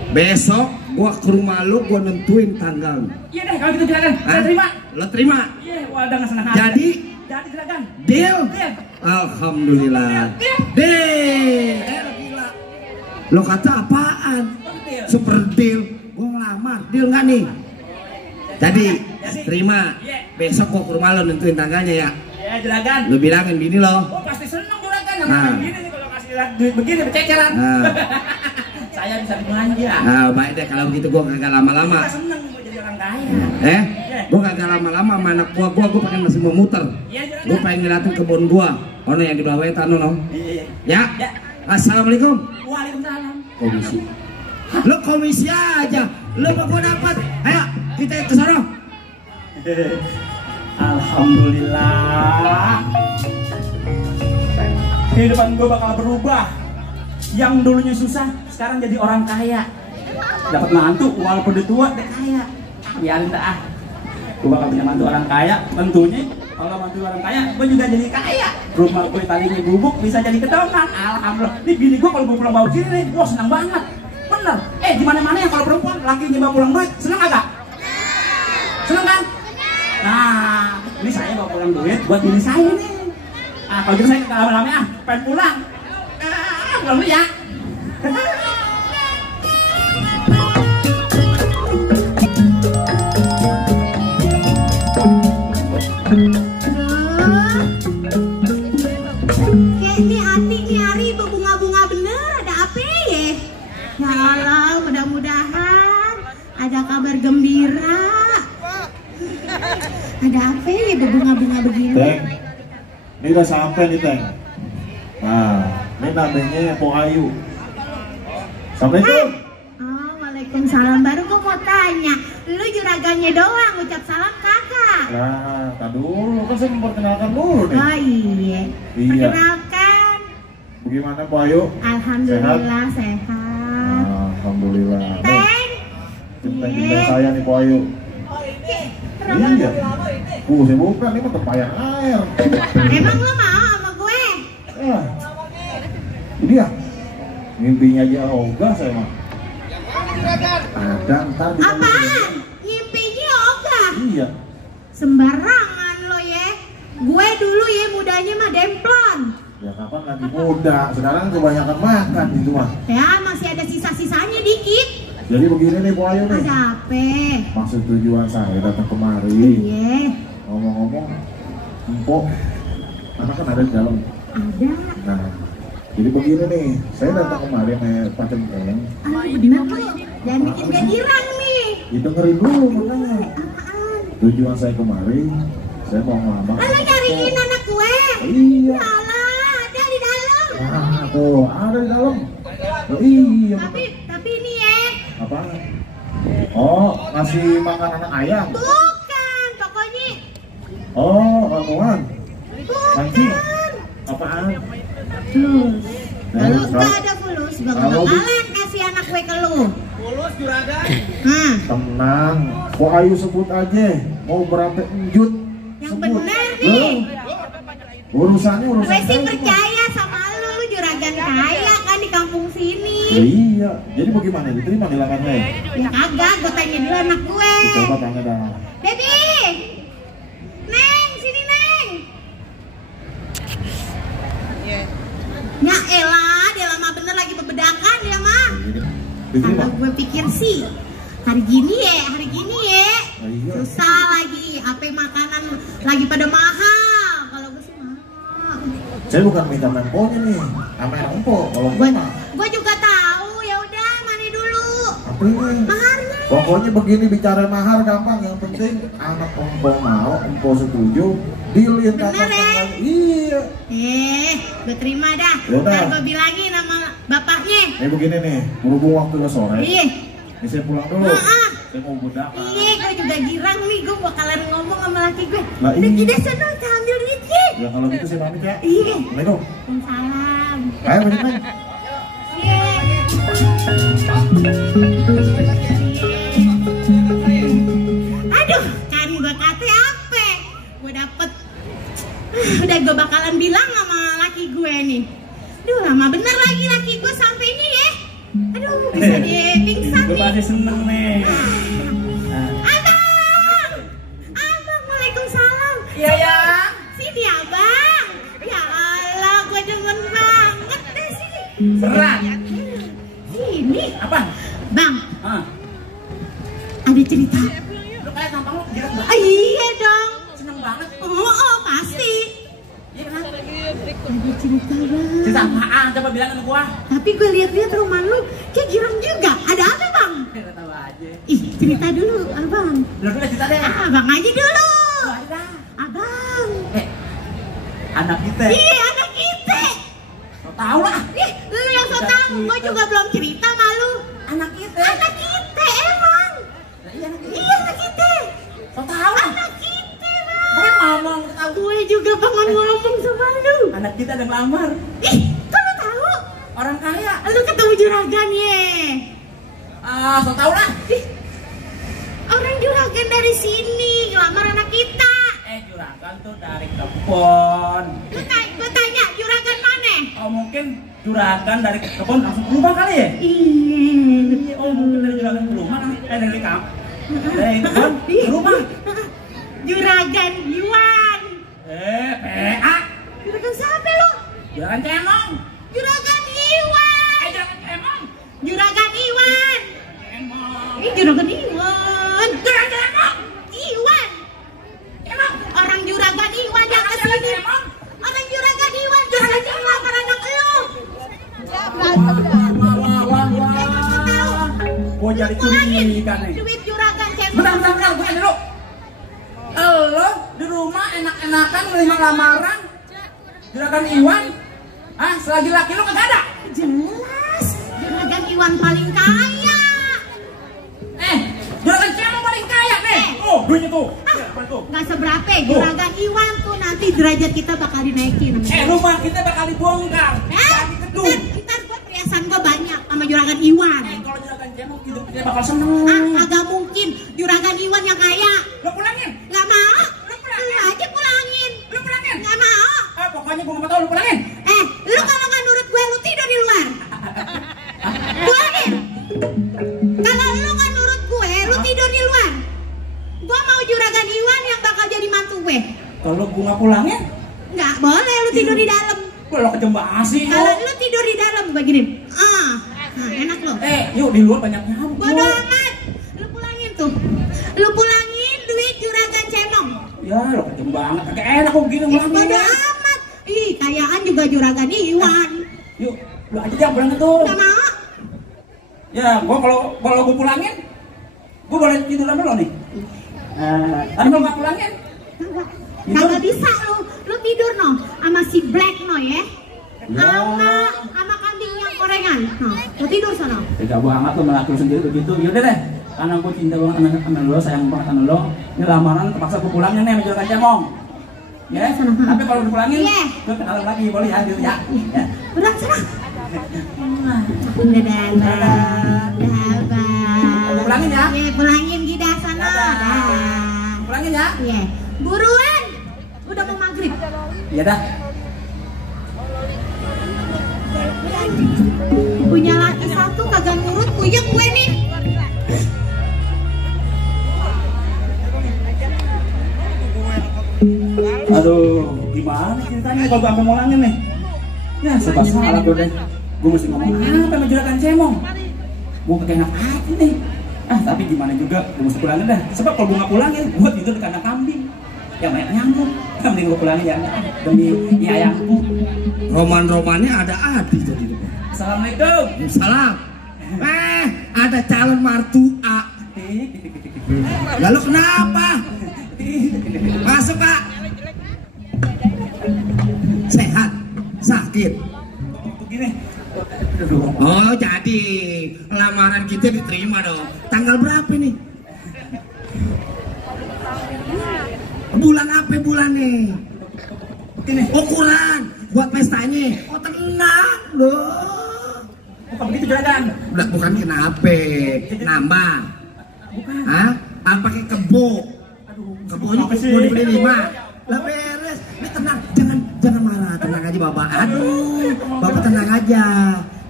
Besok gua ke rumah lu, gua nentuin tanggal. Iya deh, kalau gitu juragan, saya terima. Lo terima? Iya, gua dengan senang hati. Jadi juragan. deal? Deal. Alhamdulillah. Deal. Gila. Lo kata apaan? Super deal. Gua ngelamar. Deal nggak nih? Jadi terima. Besok gua ke rumah lo nentuin tanggalnya ya. Iya juragan. Lo bilangin bini lo. Oh pasti seneng juragan. Yang begini nih kalau kasih duit begini berceceran. Saya bisa dimanja. Nah, baik deh kalau begitu gua kagak lama-lama. Saya seneng gua jadi orang kaya. Gua kagak lama-lama sama anak gua pengen masih mau muter. Gua pengen ngeliatin kebun gua. Ono yang di bawah wetan ono. Ya. Assalamualaikum. Waalaikumsalam. Komisi. Lo komisi aja. Lo mau gua dapat. Ayo kita ke sana. Alhamdulillah. Kehidupan gua bakal berubah. Yang dulunya susah, sekarang jadi orang kaya. Dapat mantu, walaupun udah tua, dia kaya. Biarin dah. Gue bakal punya mantu orang kaya. Tentunya, kalau mantu orang kaya, gue juga jadi kaya. Rumah gue tadinya gubuk, bisa jadi kedongan. Alhamdulillah. Nih bini gue kalau gue pulang bawa sini nih, gue senang banget. Bener. Gimana-mana ya kalau perempuan, laki bawa pulang duit, senang agak? Senang kan? Nah, ini saya bawa pulang duit buat bini saya nih. Kalau gitu saya ke lama-lama pengen pulang. Belum ya. Ini hati nih hari berbunga-bunga bener, ada apa ya? Ya Allah, mudah-mudahan ada kabar gembira. Ada apa ya berbunga-bunga begini? Teng, ini udah sampai nih Teng. Nah, ini namanya Po Ayu. Assalamualaikum. Oh, waalaikumsalam. Baru gue mau tanya, lu juragannya doang, ucap salam kagak? Nah, tak dulu, kan saya memperkenalkan dulu nih. Oh iya. Iya. Perkenalkan. Bagaimana Po Ayu? Alhamdulillah sehat. Alhamdulillah. Teng. Cinta saya nih Po Ayu. Iya. Saya bukan, ini mah tempayan air. Emang lu mau sama gue? Ini ya, mimpinya aja ogah saya mah. Ada ntar di apaan? Ngimpinya ogah? Iya. Sembarangan lo ya. Gue dulu ya mudanya mah demplon. Ya kapan lagi muda, sekarang kebanyakan makan gitu mah. Ya masih ada sisa-sisanya dikit. Jadi begini nih Bu Ayu nih. Ada apa? Maksud tujuan saya datang kemari. Iya. Ngomong-ngomong, empok, anak kan ada di dalam. Ada. Nah, jadi begini nih, saya datang kemari sama Pak Centeng. Bener lo, jangan bikin dia girang nih. Dengerin dulu makanya. Tujuan saya kemari, saya mau ngelamar. Lo nyariin anak gue? Iya. Ya Allah, ada di dalam. Nah, tuh, ada di dalam. Oh, iya. Tapi ini ya. Apa? Oh, ngasih makan anak ayam. Bukan, pokoknya. Oh, ramuan. Mancing. Bukan. Apaan? Kalau nggak ada fulus, bakalan kasih anak gue ke lu. Fulus juragan. Tenang, Po Ayu sebut aja. Mau berapa njut? Yang benar nih. Urusannya Gue sih saya percaya sama lu juragan kaya kan di kampung sini. Iya, jadi bagaimana? Diterima nilangannya? Ya kagak, gue tanya dulu anak gue. Coba tanya dah. Baby, Neng, sini Neng. Ya elah, dia lama bener lagi bebedakan dia mah. Diterima? Kalau gue pikir sih hari gini ya. Iya. Susah lagi, apa makanan lagi pada mahal. Kalau gue sih mahal. Saya bukan minta memponya nih, sama empo. Kalau Gue juga tahu, ya udah mani dulu. apa ini? Maharnya. Pokoknya begini, bicara mahar gampang. Yang penting anak empo mau, empo setuju, dealin Bener ya? Iya. Gue terima dah. Yaudah. Ntar gue bilangin sama bapaknya. Begini nih, berhubung waktu udah sore. Iya. Ini saya pulang dulu. Saya mau budak. Iya, gue juga girang nih. Gue bakalan ngomong sama laki gue. Lah, Udah iya. kita sana, ambil duitnya. Ya kalau gitu saya pamit ya. Iya. Assalamualaikum. Salam. Ayo balik lagi. Iya. Aduh, kan gue kata apa? Gue dapet. Udah gue bakalan bilang sama laki gue nih. Aduh, lama bener lagi laki gue sampainya ya. Aduh. bisa dia pingsan Gue nih. pasti seneng nih. Abang! Abang, waalaikumsalam. Iya ya. Sini abang. Ya Allah, gue demen banget deh sini. Berat. Sini. Apa? Bang, Ah, ada cerita. Lu kayak tampang lu jirat banget. Ah, iya dong. Seneng banget. Oh, pasti. Iya kenapa? Ada cerita bang. Cerita apaan? Coba bilang sama gua. Tapi gue lihat-lihat rumah lu kayak girang juga. Ada apa bang? Kita tahu aja. Ih, cerita dulu abang. Lu dulu cerita deh. Abang aja dulu. Ada. Abang. Anak kita. Iya, anak kita. Lo tau lah. Ih, lu yang so tau. Gue juga belum cerita malu. Anak kita. Anak kita emang. Iya anak kita. Iya, anak kita. Lo tau lah. Anak kita bang. Gue ngomong tahu. Gue juga pengen ngomong sama lu. Anak kita ada ngelamar. Ih, kok lu tahu? Orang kaya. Lu ketemu juragan ye. Ah, so tau lah. Ih, orang juragan dari sini ngelamar anak kita. juragan tuh dari kebun. Gue tanya juragan mana? Oh mungkin juragan dari kebun langsung ke rumah kali ya? Iya. Oh mungkin dari juragan ke rumah kan? Dari kamp. Dari kebun ke rumah. Juragan Iwan. PA. Juragan siapa lo? Juragan Cemong. Juragan Iwan. Juragan Cemong. Juragan Iwan. Cemong. Ini juragan Iwan. Juragan Cemong. Iwan. Cemong. Orang juragan Iwan yang kesini. Orang juragan Iwan juragan yang ngelamar anak lo. Gue jadi curiga nih. Duit juragan Cemong. Bentar, gue dulu. Lo di rumah enak-enakan menerima lamaran juragan Iwan. Ah, selagi laki lo kagak ada. Jelas. Juragan Iwan paling kaya. Juragan Cemong paling kaya nih. Oh, duitnya tuh. Nggak seberapa. Juragan Iwan tuh nanti derajat kita bakal dinaikin. Rumah kita bakal dibongkar. Jadi gedung. Ntar gue perhiasan gue banyak sama juragan Iwan. Kalau juragan Cemong hidupnya bakal seneng. Agak mungkin juragan Iwan yang kaya. Lo pulangin. Nggak mau. Lu aja pulangin. Lu pulangin. Nggak mau. Pokoknya gue nggak mau tahu, lu pulangin. Lu kalau nggak nurut gue, lu tidur di luar. Pulangin. Kalau lu nggak nurut gue, lu tidur di luar. Gue mau juragan Iwan yang bakal jadi mantu gue. Kalau gue nggak pulangin, nggak boleh lu tidur di dalam. lo kejem basi. Kalau lu tidur di dalam, gue gini. Nah, enak lo. Yuk di luar banyak nyamuk. Bodo amat. Lu pulangin tuh. Lu pulangin duit juragan Cemong. Ya lo kejem banget. Kayak enak kok gini Bodo pulangin. amat. Ih, kayaan juga juragan Iwan. Yuk, lu aja yang pulangin tuh. Nggak mau. Ya, gua kalau gua pulangin, gua boleh tidur sama lo nih. Tapi kalau nggak pulangin, Kagak bisa lu tidur no sama si Black no ya. Sama kambing yang gorengan. No, lu tidur sana. tega banget tuh melakukan sendiri begitu. Yaudah deh, karena gua cinta banget sama lo, sayang banget sama lo. Ini lamaran terpaksa gua pulangin nih sama juragan Cemong. Ya, tapi kalau dipulangin, gua kenalan lagi boleh ya, dulu ya. Berat sana. Dadah. Pulangin ya. Iya, pulangin Gida sana. Pulangin ya. Iya. Buruan. Udah mau maghrib. Iya dah. Punya laki satu kagak nurut, puyeng gue nih. Aduh, gimana ceritanya kalau gue ngomongin nih? Ya, serba salah gue deh. Gue mesti ngomong apa sama juragan Cemong? Gue pakai enak hati nih. Tapi gimana juga, gue mesti pulangin dah. Sebab kalau gue nggak pulangin, gue tidur di kandang kambing. Yang banyak nyamuk. Mending gue pulangin ya, demi ayamku. Roman-romannya ada Adi jadi. Assalamualaikum. Salam. Ada calon martua. Lalu kenapa? Masuk Pak. Sehat? Sakit? Begini. Oh jadi lamaran kita diterima dong. Tanggal berapa nih? Bulan apa bulannya? Begini. Ukuran buat pestanya. Oh tenang loh. Bukan begitu juragan. Bukan kenapa? Nambah. Bukan. Hah? Pakai kebo. Kebonya mau dibeli 5. Lah beres. Ini tenang, jangan marah, tenang aja Bapak. Aduh, Bapak tenang aja.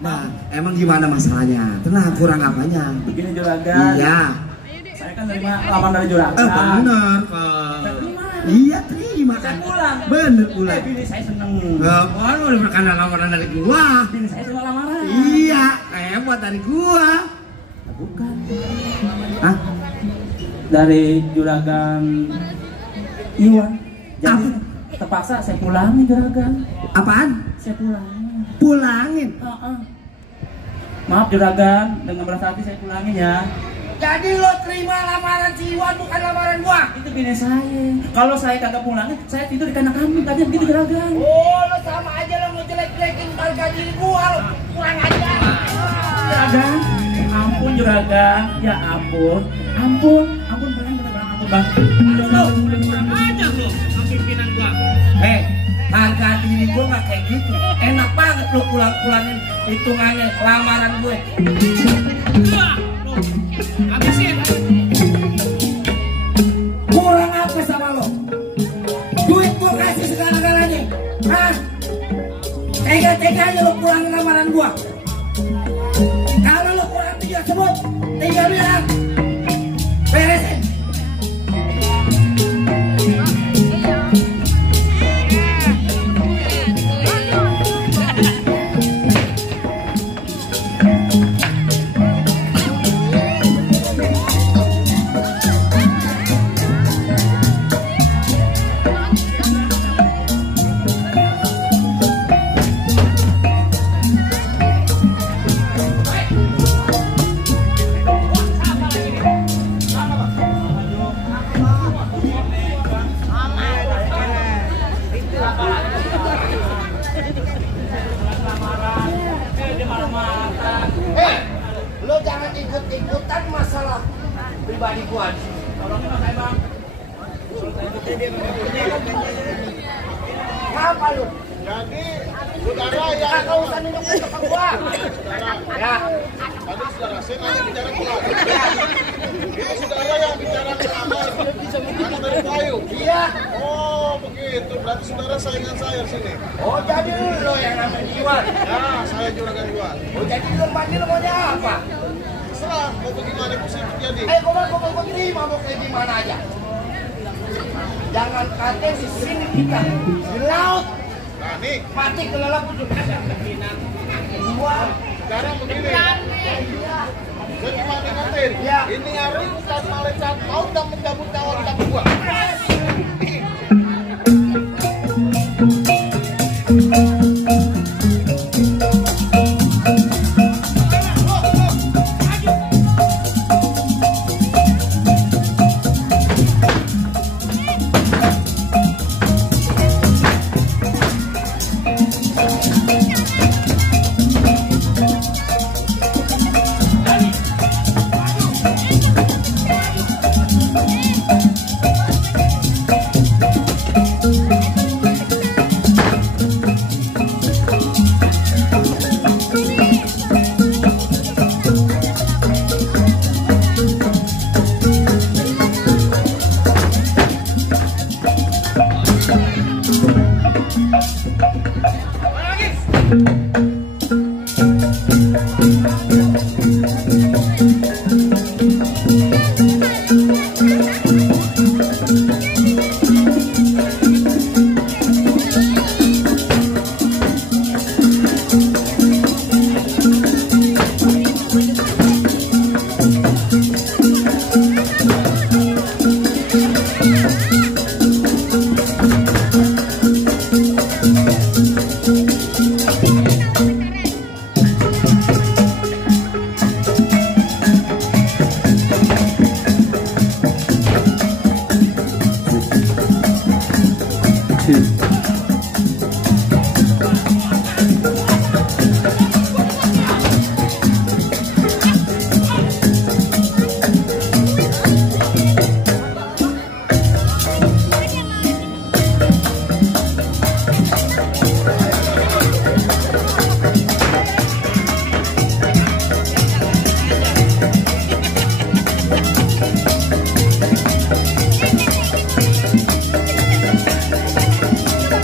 Nah, emang gimana masalahnya? Tenang, kurang apanya? Begini juragan. Iya. Saya kan nerima lamaran dari juragan. Bener kok. Iya, terima kan. Saya pulang. Bener pulang. Bini saya seneng. Oh, lu karena lamaran dari gua. Bini saya seneng lamaran. Iya, hebat dari gua. Bukan. Hah? Dari juragan Iwan. Jadi terpaksa saya pulangin juragan. Apaan? Saya pulangin. Pulangin? Maaf juragan, dengan berat hati saya pulangin ya. Jadi lo terima lamaran si Iwan bukan lamaran gua? Itu bini saya. Kalau saya kagak pulangin, saya tidur di kandang kambing. Tadi begitu juragan. Oh, lo sama aja lo mau jelek-jelekin harga diri gua. Lo pulang aja. Juragan, ampun juragan. Ya ampun, ampun bang, ampun bang. Kurang ajar lo sama pimpinan gua. Harga diri gua nggak kayak gitu. Enak banget lo pulang-pulangin hitungannya lamaran gue. Habisin. Kurang apa sama lo? Duit gua kasih segala-galanya. Hah? Tega-teganya lo pulangin lamaran gua. Kalau lo kurang 3 sebut, 3 bilang. Beresin. Lo jangan ikut-ikutan masalah pribadi gua. Apa lu? Jadi saudara yang Kagak usah nunjuk-nunjuk ke gua. Ya. tadi saudara saya nanya bicara pulang. Itu saudara yang bicara kelamar. Karena dari kayu. Iya. Oh begitu. Berarti saudara saingan saya sini. Oh jadi lo yang namanya Iwan. Ya saya juragan Iwan. Oh jadi lo mandi lo maunya apa? Terserah mau bagaimana bisa terjadi. Gua mau terima mau kayak gimana aja. Jangan kata di sini kita di laut. Nah nih. Mati kelelap udah. Gua Sekarang begini. Saya cuma ingetin. Ya. Ini hari Ustaz Malaikat mau dan mencabut nyawa kita berdua.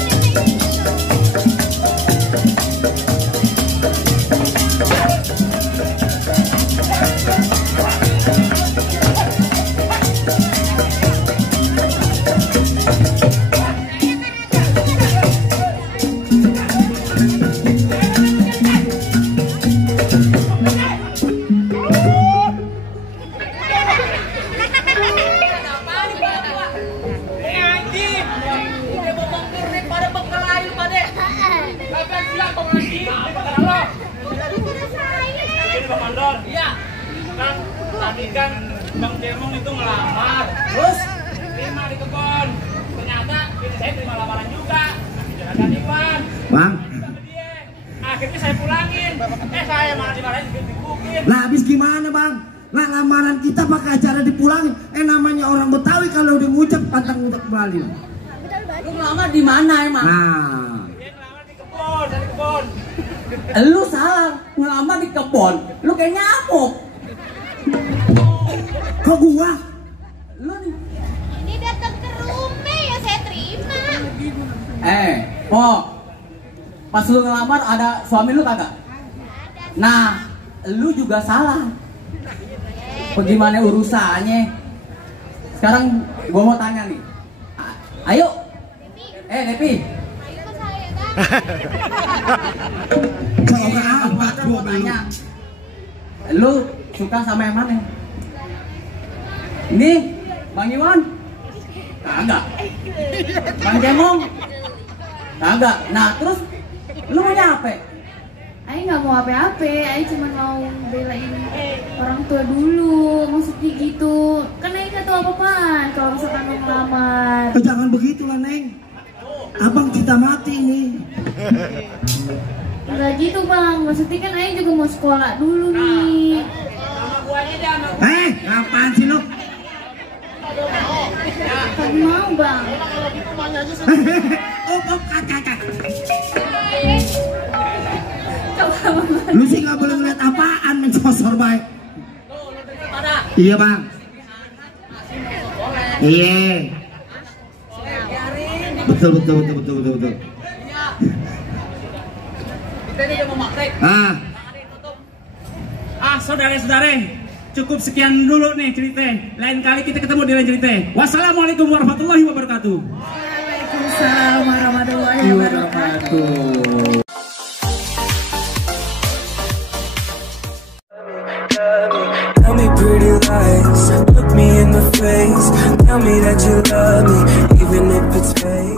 kebon. Iya. Kan tadi kan Bang Cemong itu ngelamar. Terus terima di kebon. Ternyata saya terima lamaran juga. Juragan Iwan. Bang. Akhirnya saya pulangin. Saya malah dimarahin digebukin. Lah habis gimana bang? Lah lamaran kita pakai acara dipulangin. Namanya orang Betawi kalau udah ngucap pantang ngucap kembali. Lu ngelamar di mana emang? Nah. Dia ngelamar di kebon, dari kebon. Lu salah, ngelamar di kebon. Lu kayak nyamuk. Kok gua? Lu nih. Ini datang ke rumah ya saya terima. Pas lu ngelamar ada suami lu kagak? Nah, lu juga salah. Bagaimana urusannya? Sekarang gua mau tanya nih. Ayo. Depi. Ayo ke saya kan. Gua mau tanya. Lu suka sama yang mana? Ini Bang Iwan? Kagak. Bang Cemong? Kagak. Nah, terus lu mau apa? Ayo nggak mau apa-apa, Ayo cuma mau belain orang tua dulu, maksudnya gitu. Kan Ayo nggak tahu apa-apaan kalau misalkan mau ngelamar. Jangan begitu lah Neng. Abang kita mati nih. Nggak gitu bang, maksudnya kan Ayo juga mau sekolah dulu nih. Sama gua aja dah, sama gua. Apaan sih lu? Kan mau bang. Kakak. Lu sih nggak boleh ngeliat apaan mencosor baik. Iya bang. Iya. Betul. Kita ini udah mau maghrib. Saudara-saudara, cukup sekian dulu nih cerita. Lain kali kita ketemu di lain cerita. Wassalamualaikum warahmatullahi wabarakatuh. Waalaikumsalam warahmatullahi wabarakatuh. Tell me pretty lies, look me in the face. Tell me that you love me, even if it's fake.